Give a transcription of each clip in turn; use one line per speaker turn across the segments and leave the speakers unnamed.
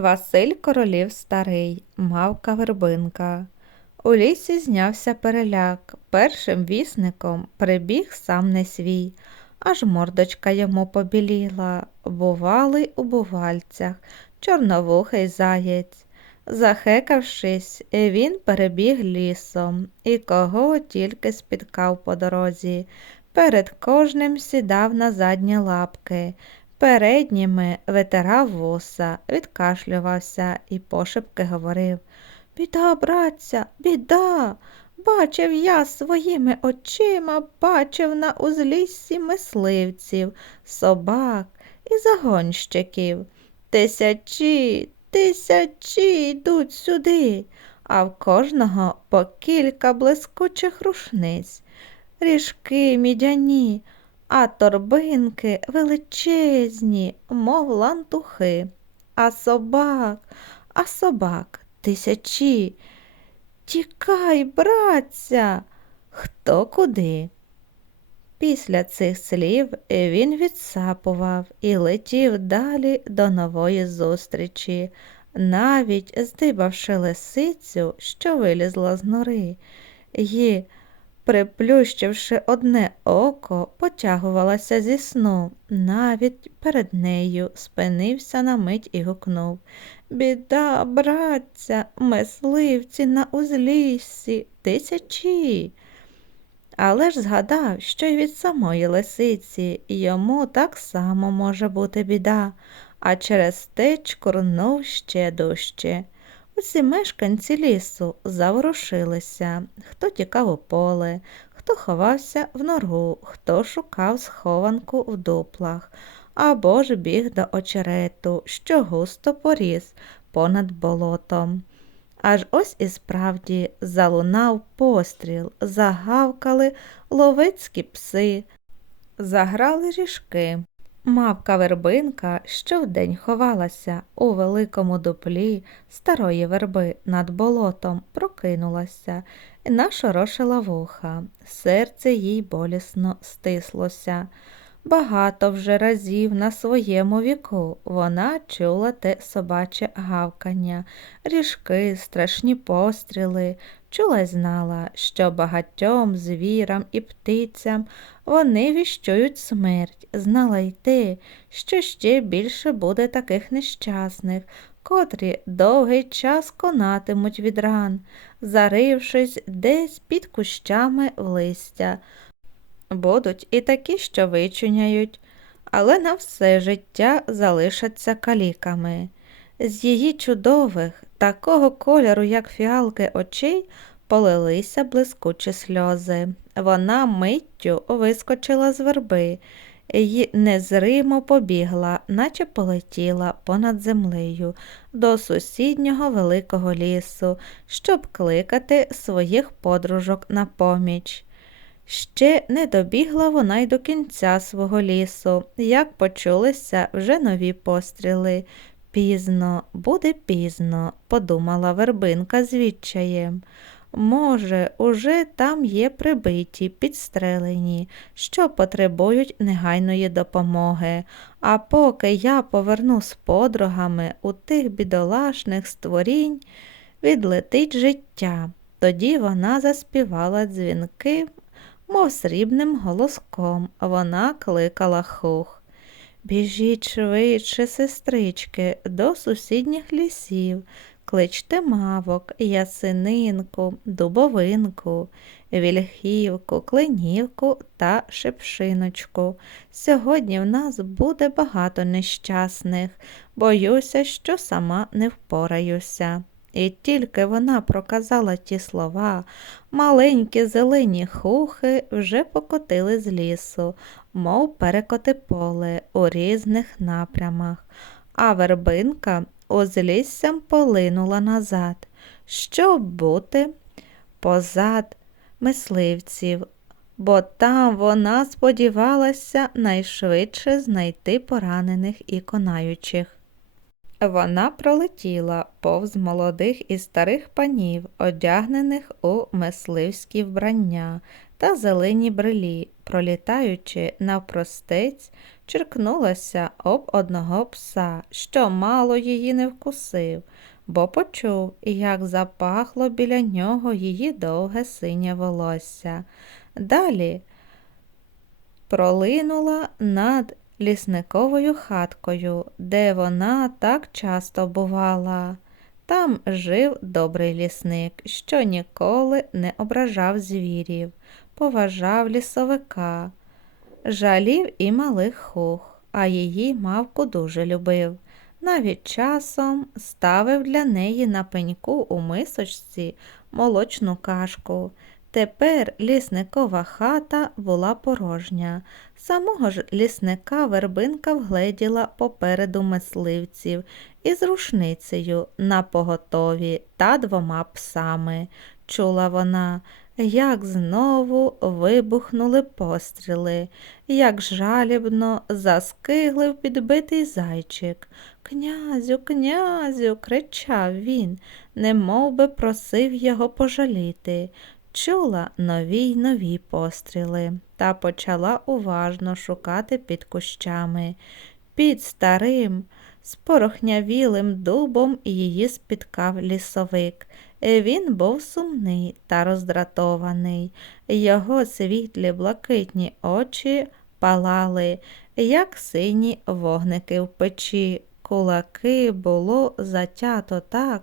Василь королів старий, мавка вербинка. У лісі знявся переляк. Першим вісником прибіг сам не свій, аж мордочка йому побіліла. Бувалий у бувальцях, чорновухий заєць. Захекавшись, він перебіг лісом і кого тільки спіткав по дорозі. Перед кожним сідав на задні лапки, передніми витирав вуса, відкашлювався і пошепки говорив Біда, братця, біда. Бачив я своїми очима, бачив на узліссі мисливців, собак і загонщиків. Тисячі, тисячі йдуть сюди, а в кожного по кілька блискучих рушниць, ріжки мідяні, а торбинки величезні, мов лантухи, а собак, а собак тисячі. Тікай, братця, хто куди. Після цих слів він відсапував і летів далі до нової зустрічі, навіть здибавши лисицю, що вилізла з нори, і, приплющивши одне око, потягувалася зі сну. Навіть перед нею спинився на мить і гукнув Біда, братця, мисливці на узліссі, тисячі. Але ж згадав, що й від самої лисиці йому так само може бути біда, а через те чкурнув ще дужче. Усі мешканці лісу заворушилися, хто тікав у поле, хто ховався в нору, хто шукав схованку в дуплах, або ж біг до очерету, що густо поріс понад болотом. Аж ось і справді залунав постріл, загавкали ловицькі пси, заграли ріжки. Мавка вербинка щовдень ховалася у великому дуплі старої верби над болотом, прокинулася і нашорошила вуха. Серце їй болісно стислося. Багато вже разів на своєму віку вона чула те собаче гавкання, ріжки, страшні постріли, чула й знала, що багатьом звірам і птицям вони віщують смерть, знала й те, що ще більше буде таких нещасних, котрі довгий час конатимуть від ран, зарившись десь під кущами в листя. Будуть і такі, що вичуняють, але на все життя залишаться каліками. З її чудових, такого кольору, як фіалки очей, полилися блискучі сльози. Вона миттю вискочила з верби і незримо побігла, наче полетіла понад землею до сусіднього великого лісу, щоб кликати своїх подружок на поміч. Ще не добігла вона й до кінця свого лісу, як почулися вже нові постріли. Пізно, буде пізно, подумала вербинка з відчаєм. Може, уже там є прибиті, підстрелені, що потребують негайної допомоги. А поки я поверну з подругами у тих бідолашних створінь, відлетить життя. Тоді вона заспівала дзвінки мов срібним голоском, вона кликала хух. Біжіть швидше, сестрички, до сусідніх лісів, кличте мавок, ясининку, дубовинку, вільхівку, клинівку та шепшиночку. Сьогодні в нас буде багато нещасних, боюся, що сама не впораюся. І тільки вона проказала ті слова, маленькі зелені хухи вже покотили з лісу, мов перекоти поле у різних напрямах, а вербинка узліссям полинула назад, щоб бути? Позад мисливців, бо там вона сподівалася найшвидше знайти поранених і конаючих. Вона пролетіла повз молодих і старих панів, одягнених у мисливські вбрання та зелені брилі, пролітаючи навпростець, черкнулася об одного пса, що мало її не вкусив, бо почув, як запахло біля нього її довге синє волосся. Далі пролинула над лісниковою хаткою, де вона так часто бувала. Там жив добрий лісник, що ніколи не ображав звірів, поважав лісовика, жалів і малих хух, а її мавку дуже любив. Навіть часом ставив для неї на пеньку у мисочці молочну кашку. Тепер лісникова хата була порожня. Самого ж лісника вербинка вгледіла попереду мисливців із рушницею на поготові та двома псами. Чула вона, як знову вибухнули постріли, як жалібно заскиглив підбитий зайчик. Князю, князю, кричав він, немов би просив його пожаліти. Чула нові й нові постріли та почала уважно шукати під кущами. Під старим, спорохнявілим дубом її спіткав лісовик. Він був сумний та роздратований. Його світлі блакитні очі палали, як сині вогники в печі. Кулаки було затято так,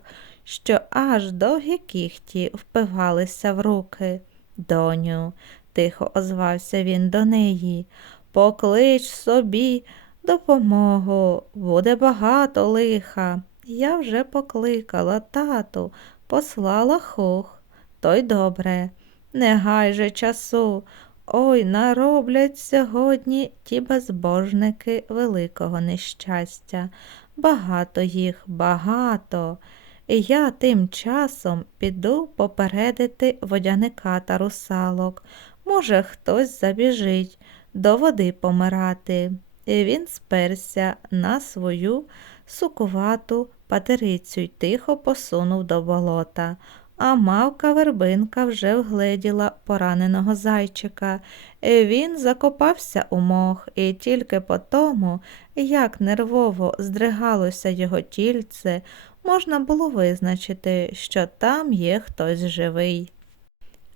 що аж довгі кіхті впивалися в руки. Доню, тихо озвався він до неї, поклич собі допомогу, буде багато лиха. Я вже покликала тату, послала хух. То й добре, не гай же часу. Ой, нароблять сьогодні ті безбожники великого нещастя. Багато їх, багато. І я тим часом піду попередити водяника та русалок. Може, хтось забіжить до води помирати. І він сперся на свою сукувату патерицю й тихо посунув до болота. А мавка вербинка вже вгледіла пораненого зайчика. І Він закопався у мох, і тільки по тому, як нервово здригалося його тільце, можна було визначити, що там є хтось живий.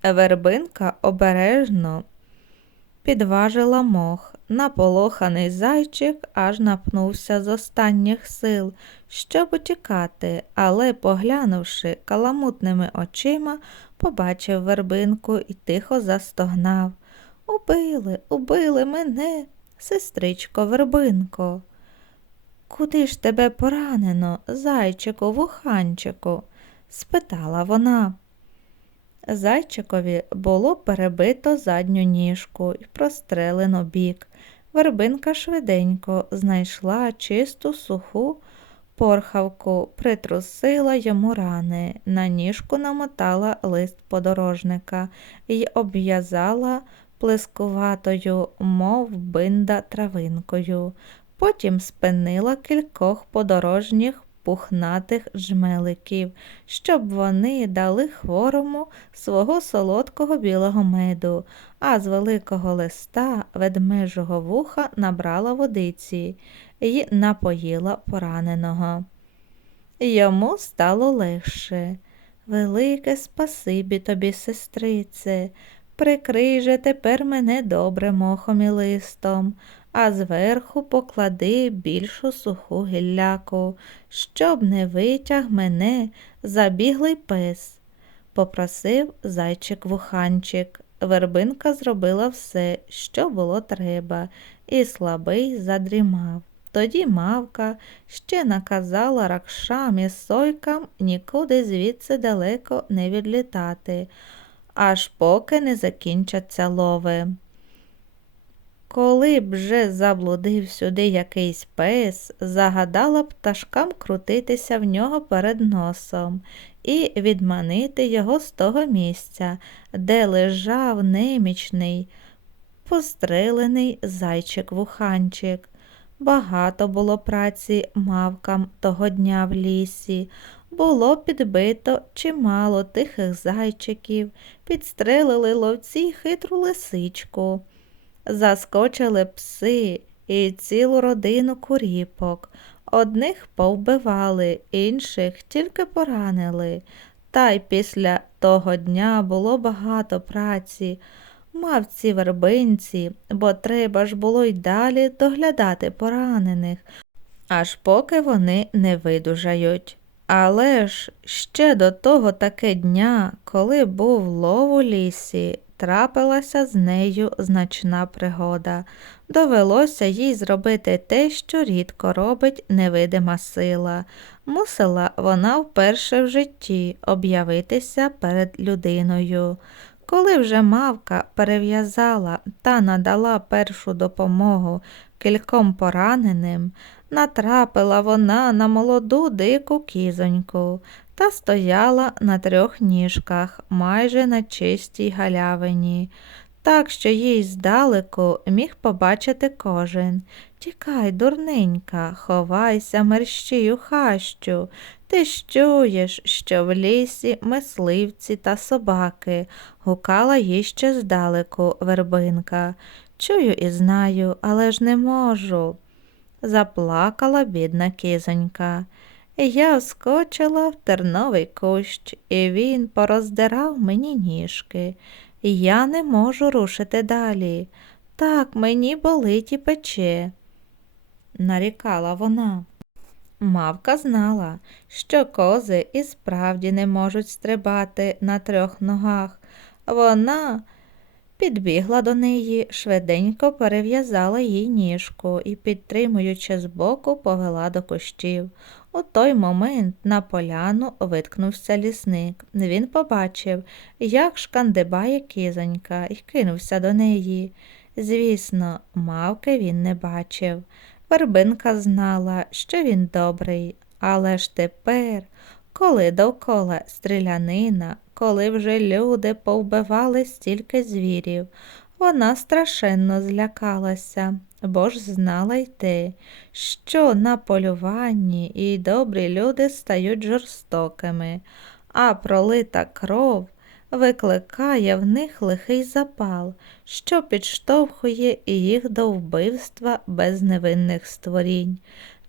Вербинка обережно підважила мох. Наполоханий зайчик аж напнувся з останніх сил, щоб утікати, але, поглянувши каламутними очима, побачив вербинку і тихо застогнав. Убили, убили мене, сестричко вербинко. Куди ж тебе поранено, зайчику, вуханчику? спитала вона. Зайчикові було перебито задню ніжку і прострелено бік. Вербинка швиденько знайшла чисту суху порхавку, притрусила йому рани, на ніжку намотала лист подорожника і обв'язала плескуватою, мов бинда травинкою. Потім спинила кількох подорожніх пухнатих жмеликів, щоб вони дали хворому свого солодкого білого меду, а з великого листа ведмежого вуха набрала водиці і напоїла пораненого. Йому стало легше. Велике спасибі тобі, сестрице, прикрий же тепер мене добре мохом і листом, а зверху поклади більшу суху гілляку, щоб не витяг мене забіглий пес, попросив зайчик вуханчик. Вербинка зробила все, що було треба, і слабий задрімав. Тоді мавка ще наказала ракшам і сойкам нікуди звідси далеко не відлітати, аж поки не закінчаться лови. Коли б вже заблудив сюди якийсь пес, загадала пташкам крутитися в нього перед носом і відманити його з того місця, де лежав немічний, пострелений зайчик-вуханчик. Багато було праці мавкам того дня в лісі. Було підбито чимало тихих зайчиків, підстрелили ловці хитру лисичку. Заскочили пси і цілу родину куріпок. Одних повбивали, інших тільки поранили. Та й після того дня було багато праці. Мавці вербинці, бо треба ж було й далі доглядати поранених, аж поки вони не видужають. Але ж ще до того таке дня, коли був лов у лісі, трапилася з нею значна пригода. Довелося їй зробити те, що рідко робить невидима сила. Мусила вона вперше в житті об'явитися перед людиною. Коли вже мавка перев'язала та надала першу допомогу кільком пораненим, натрапила вона на молоду дику кізоньку та стояла на трьох ніжках майже на чистій галявині, так що їй здалеку міг побачити кожен. Тікай, дурненька, ховайся, мерщію хащу. Ти ж чуєш, що в лісі мисливці та собаки, гукала їй ще здалеку вербинка. Чую і знаю, але ж не можу. Заплакала бідна кизонька. Я вскочила в терновий кущ, і він пороздирав мені ніжки. Я не можу рушити далі. Так мені болить і пече, нарікала вона. Мавка знала, що кози і справді не можуть стрибати на трьох ногах. Вона підбігла до неї, швиденько перев'язала їй ніжку і, підтримуючи збоку, повела до кущів. У той момент на поляну виткнувся лісник. Він побачив, як шкандибає кизонька, і кинувся до неї. Звісно, мавки він не бачив. Вербинка знала, що він добрий, але ж тепер, коли довкола стрілянина, коли вже люди повбивали стільки звірів, вона страшенно злякалася, бо ж знала й те, що на полюванні і добрі люди стають жорстокими, а пролита кров викликає в них лихий запал, що підштовхує їх до вбивства безневинних створінь.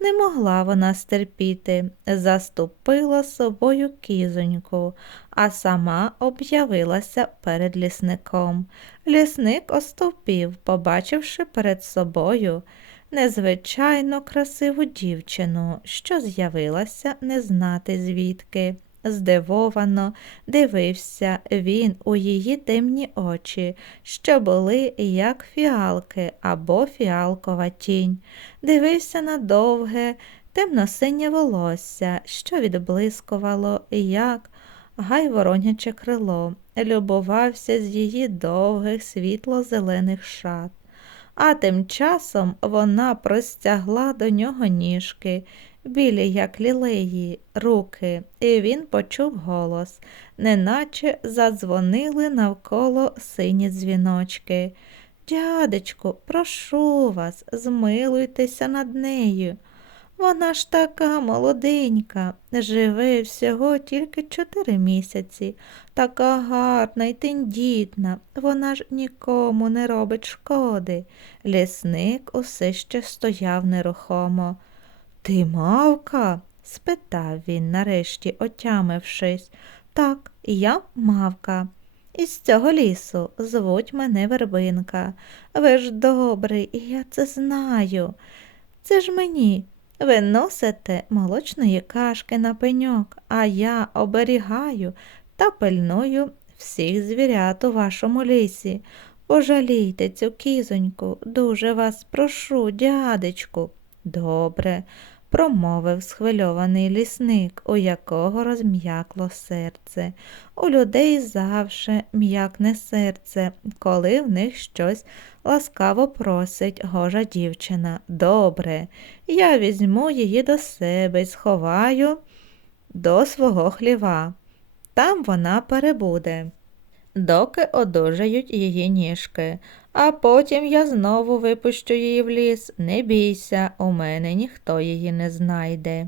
Не могла вона стерпіти, заступила собою кізоньку, а сама об'явилася перед лісником. Лісник остовпів, побачивши перед собою незвичайно красиву дівчину, що з'явилася не знати звідки. Здивовано дивився він у її темні очі, що були як фіалки або фіалкова тінь, дивився на довге, темно-синє волосся, що відблискувало, як гай вороняче крило, любувався з її довгих світло-зелених шат. А тим часом вона простягла до нього ніжки білі, як лілеї, руки, і він почув голос, неначе задзвонили навколо сині дзвіночки. Дядечку, прошу вас, змилуйтеся над нею. Вона ж така молоденька, живе всього тільки чотири місяці, така гарна й тендітна, вона ж нікому не робить шкоди. Лісник усе ще стояв нерухомо. Ти мавка? спитав він, нарешті отямившись. Так, я мавка. Із цього лісу звуть мене вербинка. Ви ж добрий, і я це знаю. Це ж мені. Ви носите молочної кашки на пеньок, а я оберігаю та пильную всіх звірят у вашому лісі. Пожалійте цю кізоньку, дуже вас прошу, дядечку. Добре, промовив схвильований лісник, у якого розм'якло серце. У людей завше м'якне серце, коли в них щось ласкаво просить гожа дівчина. Добре, я візьму її до себе і сховаю до свого хліва. Там вона перебуде. Доки одужають її ніжки, а потім я знову випущу її в ліс. Не бійся, у мене ніхто її не знайде.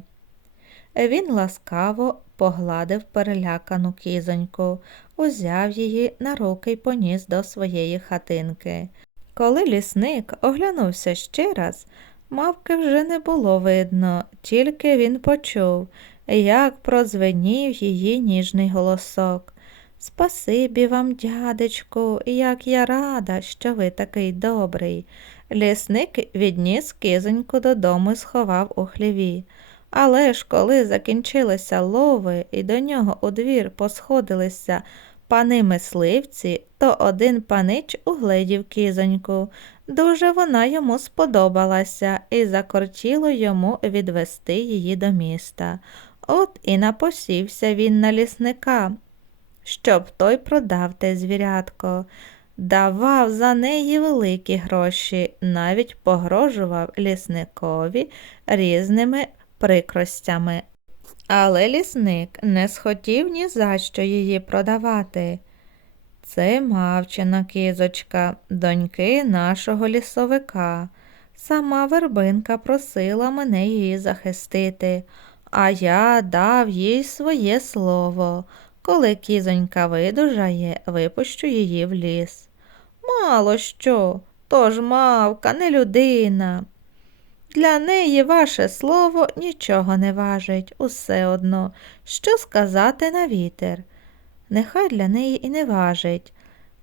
Він ласкаво погладив перелякану кізоньку, узяв її на руки й поніс до своєї хатинки. Коли лісник оглянувся ще раз, мавки вже не було видно, тільки він почув, як прозвенів її ніжний голосок. Спасибі вам, дядечку, як я рада, що ви такий добрий. Лісник відніс кизоньку додому і сховав у хліві. Але ж коли закінчилися лови і до нього у двір посходилися пани мисливці, то один панич угледів кізоньку. Дуже вона йому сподобалася і закортіло йому відвести її до міста. От і напосівся він на лісника, щоб той продав те звірятко. Давав за неї великі гроші, навіть погрожував лісникові різними прикростями. Але лісник не схотів ні за що її продавати. Це мавчина кізочка, доньки нашого лісовика. Сама вербинка просила мене її захистити, а я дав їй своє слово. Коли кізонька видужає, випущу її в ліс. Мало що, тож мавка, не людина. Для неї ваше слово нічого не важить, усе одно, що сказати на вітер. Нехай для неї і не важить.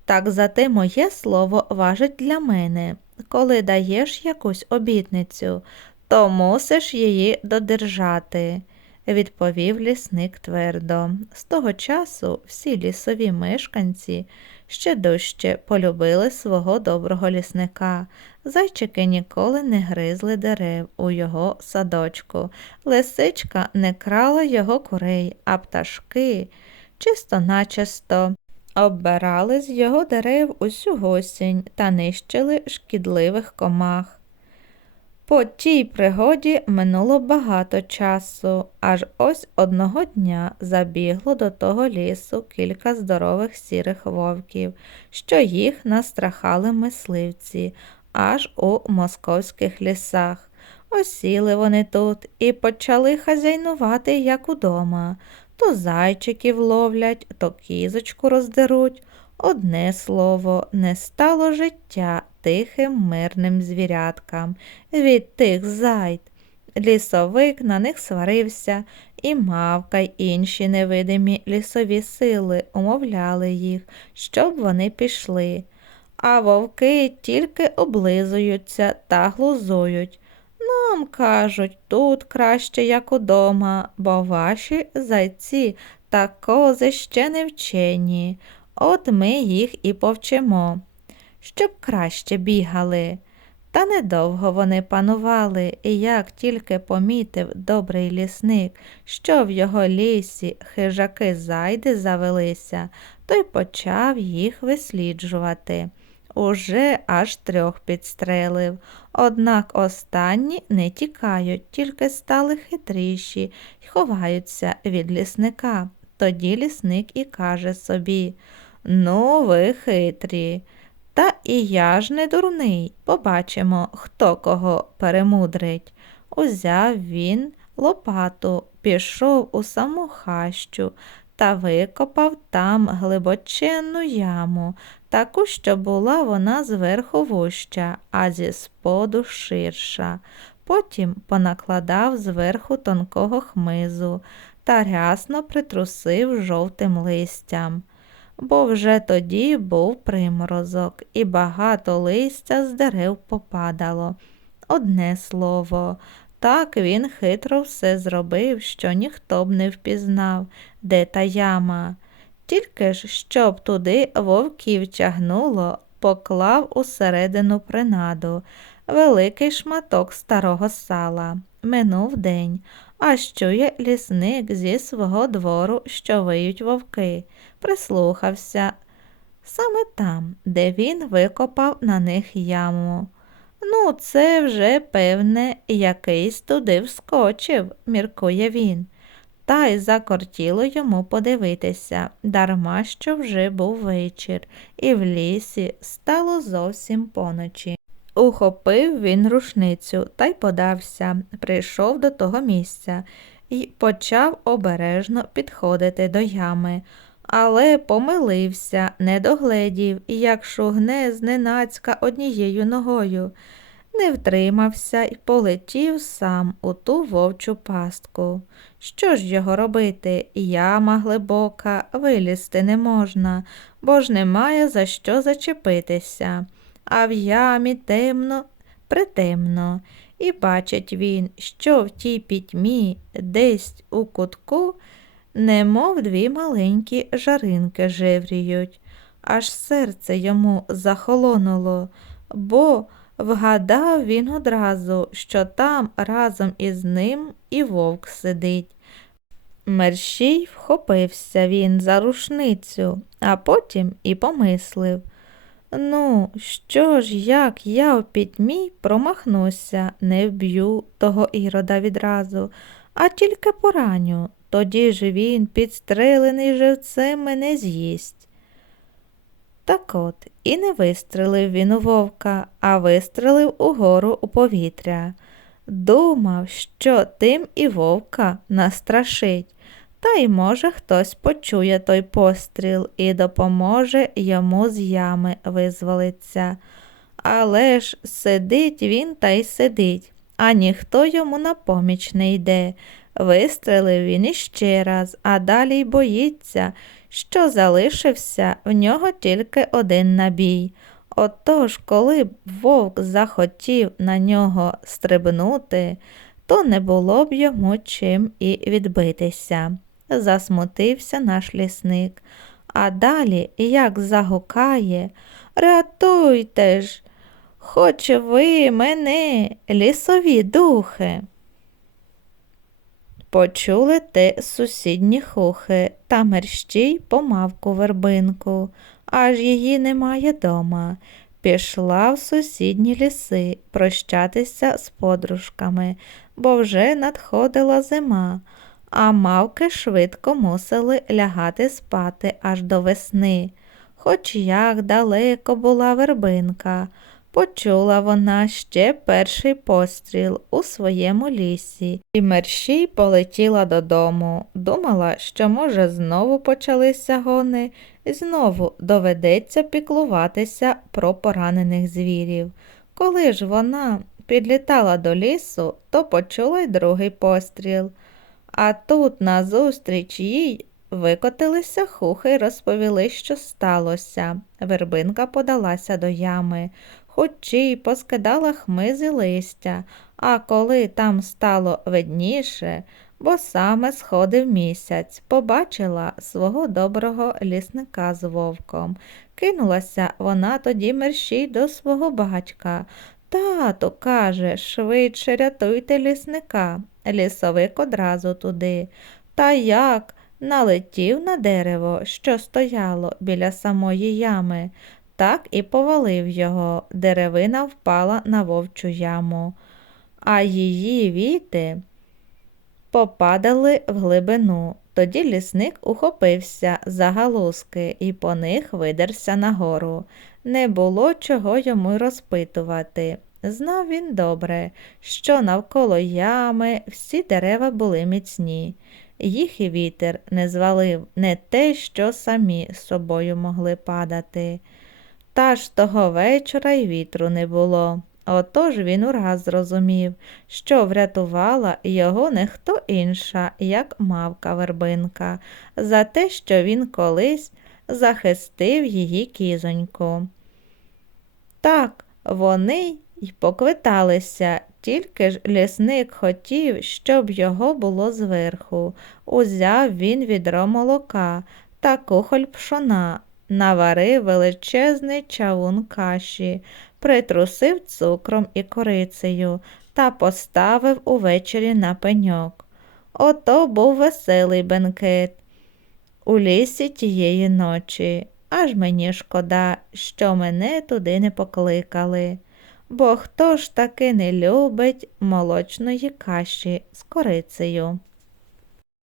Так зате моє слово важить для мене. Коли даєш якусь обітницю, то мусиш її додержати, відповів лісник твердо. З того часу всі лісові мешканці ще дужче полюбили свого доброго лісника. Зайчики ніколи не гризли дерев у його садочку. Лисичка не крала його курей, а пташки чисто начисто оббирали з його дерев усю госінь та нищили шкідливих комах. По тій пригоді минуло багато часу, аж ось одного дня забігло до того лісу кілька здорових сірих вовків, що їх настрахали мисливці, аж у московських лісах. Осіли вони тут і почали хазяйнувати, як удома. То зайчиків ловлять, то кізочку роздеруть. Одне слово, не стало життя тихим мирним звіряткам від тих зайд. Лісовик на них сварився, і мавка й інші невидимі лісові сили умовляли їх, щоб вони пішли. А вовки тільки облизуються та глузують. Нам кажуть, тут краще, як удома, бо ваші зайці та кози ще не вчені. От ми їх і повчимо, щоб краще бігали. Та недовго вони панували, і як тільки помітив добрий лісник, що в його лісі хижаки зайди завелися, той почав їх висліджувати. Уже аж трьох підстрелив. Однак останні не тікають, тільки стали хитріші й ховаються від лісника. Тоді лісник і каже собі Ну, ви хитрі. Та і я ж не дурний. Побачимо, хто кого перемудрить. Узяв він лопату, пішов у саму хащу та викопав там глибоченну яму, таку, що була вона зверху вуща, а зі споду ширша. Потім понакладав зверху тонкого хмизу та рясно притрусив жовтим листям. Бо вже тоді був приморозок, і багато листя з дерев попадало. Одне слово, так він хитро все зробив, що ніхто б не впізнав, де та яма. Тільки ж, щоб туди вовків тягнуло, поклав усередину принаду великий шматок старого сала. Минув день, а чує лісник зі свого двору, що виють вовки, прислухався саме там, де він викопав на них яму. Ну, це вже, певне, якийсь туди вскочив, міркує він. та й закортіло йому подивитися, дарма що вже був вечір, і в лісі стало зовсім поночі. Ухопив він рушницю та й подався, прийшов до того місця і почав обережно підходити до ями, але помилився, не догледів, як шугне зненацька однією ногою. Не втримався і полетів сам у ту вовчу пастку. Що ж його робити? Яма глибока, вилізти не можна, бо ж немає за що зачепитися. А в ямі темно, притемно, і бачить він, що в тій пітьмі, десь у кутку, немов дві маленькі жаринки жевріють. Аж серце йому захолонуло, бо Вгадав він одразу, що там разом із ним і вовк сидить. Мерщій вхопився він за рушницю, а потім і помислив Ну, що ж, як я в пітьмі промахнуся, не вб'ю того ірода відразу, а тільки пораню, тоді ж він, підстрелений живцем, мене з'їсть. Так от, і не вистрелив він у вовка, а вистрелив угору у повітря. Думав, що тим і вовка настрашить, та й, може, хтось почує той постріл і допоможе йому з ями визволиться. Але ж сидить він та й сидить, а ніхто йому на поміч не йде. Вистрелив він іще раз, а далі й боїться, що залишився в нього тільки один набій. Отож, коли б вовк захотів на нього стрибнути, то не було б йому чим і відбитися. Засмутився наш лісник. А далі, як загукає, рятуйте ж, хоч ви мене, лісові духи. Почули те сусідні хухи та мерщій помавку вербинку, аж її немає дома. Пішла в сусідні ліси прощатися з подружками, бо вже надходила зима, а мавки швидко мусили лягати спати аж до весни. Хоч як далеко була вербинка, Почула вона ще перший постріл у своєму лісі, і мерщій полетіла додому. Думала, що, може, знову почалися гони, і знову доведеться піклуватися про поранених звірів. Коли ж вона підлітала до лісу, то почула й другий постріл. А тут, назустріч їй, викотилися хухи й розповіли, що сталося. Вербинка подалася до ями хоч і поскидала хмизи листя, а коли там стало видніше, бо саме сходив місяць, побачила свого доброго лісника з вовком. Кинулася вона тоді мерщій до свого батька. Тату, каже, швидше рятуйте лісника. Лісовик одразу туди. Та як? Налетів на дерево, що стояло біля самої ями так і повалив його. Деревина впала на вовчу яму, а її віти попадали в глибину. Тоді лісник ухопився за галузки і по них видерся нагору. Не було чого йому розпитувати. Знав він добре, що навколо ями всі дерева були міцні. Їх і вітер не звалив не те, що самі з собою могли падати. Та ж того вечора й вітру не було. Отож він ураз зрозумів, що врятувала його не хто інша, як мавка вербинка, за те, що він колись захистив її кізоньку. Так, вони й поквиталися, тільки ж лісник хотів, щоб його було зверху. Узяв він відро молока та кухоль пшона, наварив величезний чавун каші, притрусив цукром і корицею та поставив увечері на пеньок. Ото був веселий бенкет. У лісі тієї ночі, аж мені шкода, що мене туди не покликали, бо хто ж таки не любить молочної каші з корицею.